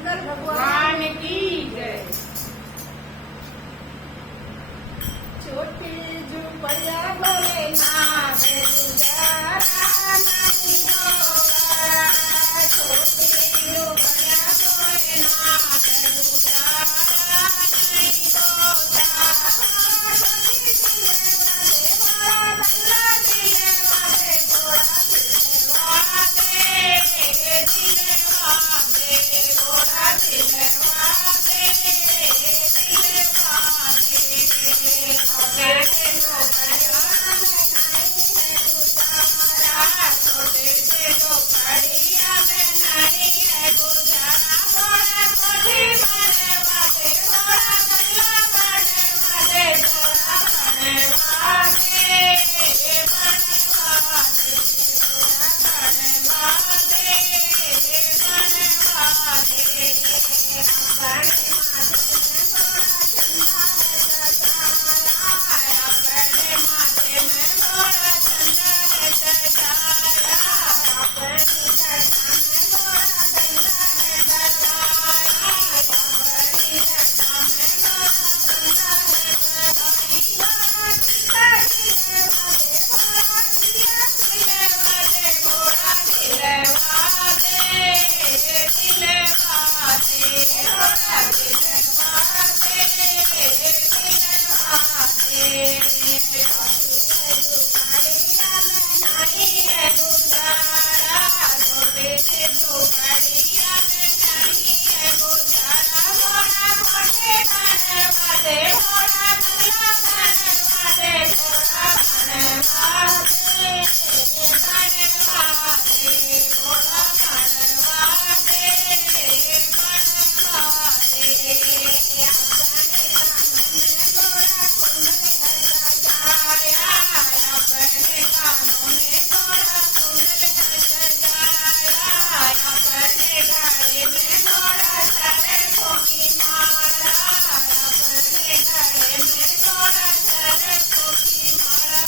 शंकर भगवान की जय। छोटी झुपड़िया भोलेनाथ गुजारा नहीं होगा। छोटी झुपड़िया भोलेनाथ गुजारा नहीं होता। छोटी दिले वादे घोड़ा दिले वादे घोड़ा दिले वादे दिले वादे छोटे से झोपड़िया में नहीं है गुजारा। छोटे से झोपड़िया में नहीं है गुजारा। घोड़ा कोठी बने वादे घोड़ा बंगला बने वादे घोड़ा बने वादे बने वादे बने वादे बने वादे। अपने माथे में घोड़ा चंदा है सजाया। अपनी जटा में घोड़ा चंदा है सजाया। अपनी जटा में घोड़ा चंदा है सजाया। घोड़ा दिले वादे दिले वादे घोड़ा दिले वादे दिले वादे। झोपड़िया में नहीं है गुजारा। छोटे से झोपड़िया में नहीं है गुजारा। घोड़ा कोठे बने वादे घोड़ा बंगला बने वादे घोड़ा बने वादे बने वादे घोड़ा बने वादे बने वादे। अपने कानों में घोड़ा कुंडली है सजाया। अपने कानों में घोड़ा कुंडली है सजाया। अपने गले में घोड़ा चरे की माला। अपने गले में घोड़ा चरे की माला।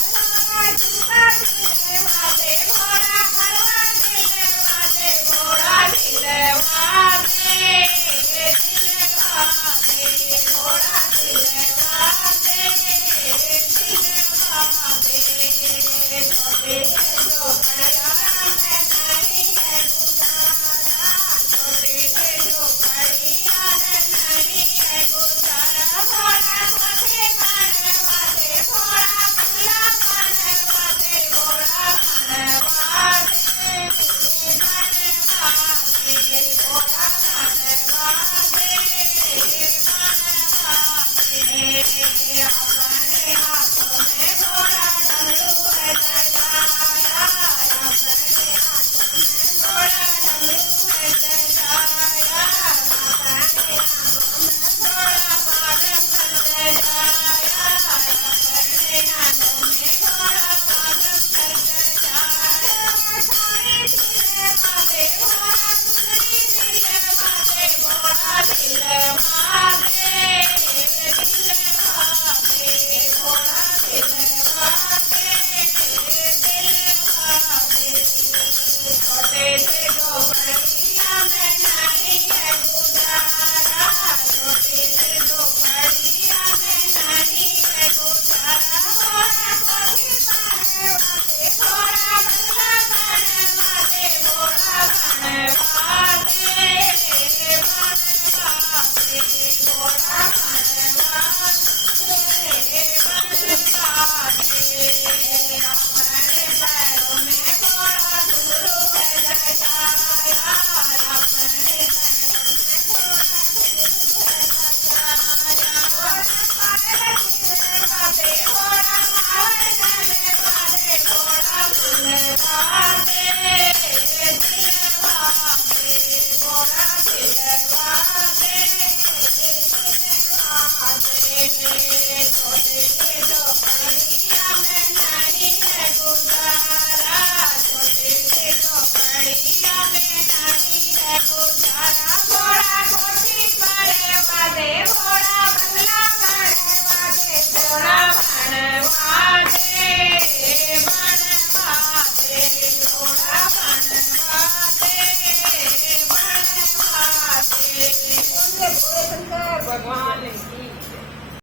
झुमका दिले वादे घोड़ा हलवा दिले वादे घोड़ा दिले वादे दिले वादे घोड़ा दिले वादे दिले वादे। छोटे से झोपड़िया में नहीं है गुजारा। छोटे से झोपड़िया में नहीं है गुजारा। घोड़ा कोठे बने वादे घोड़ा बंगला बने वादे घोड़ा बने वादे बने वादे घोड़ा बने वादे बने वादे। अपने हाथों में घोड़ा डमरू है सजाया। अपने हाथों में घोड़ा डमरू है सजाया। अपने आंखों में घोड़ा बादल कर सजाया। अपने आंखों में घोड़ा बादल कर सजाया। साड़ी दिले वादे घोड़ा कुंडली दिले वादे घोड़ा दिले वादे दिले वादे घोड़ा दिले वादे दिले वादे। छोटे से झोपड़िया में नहीं है गुजारा। छोटे से झोपड़िया में नहीं है गुजारा। घोड़ा कोठी बने वादे घोड़ा बंगला बने वादे घोड़ा बने वादे बने वादे घोड़ा बने वादे बने वादे। अपने पैरों में घोड़ा घुंघरू है सजाया। अपने पैरों में घोड़ा घुंघरू है सजाया। घोड़ा दिले वादे घोड़ा मार जाने वादे घोड़ा मुझे वादे दिले वादे घोड़ा दिले वादे दिले बोले भोले शंकर भगवान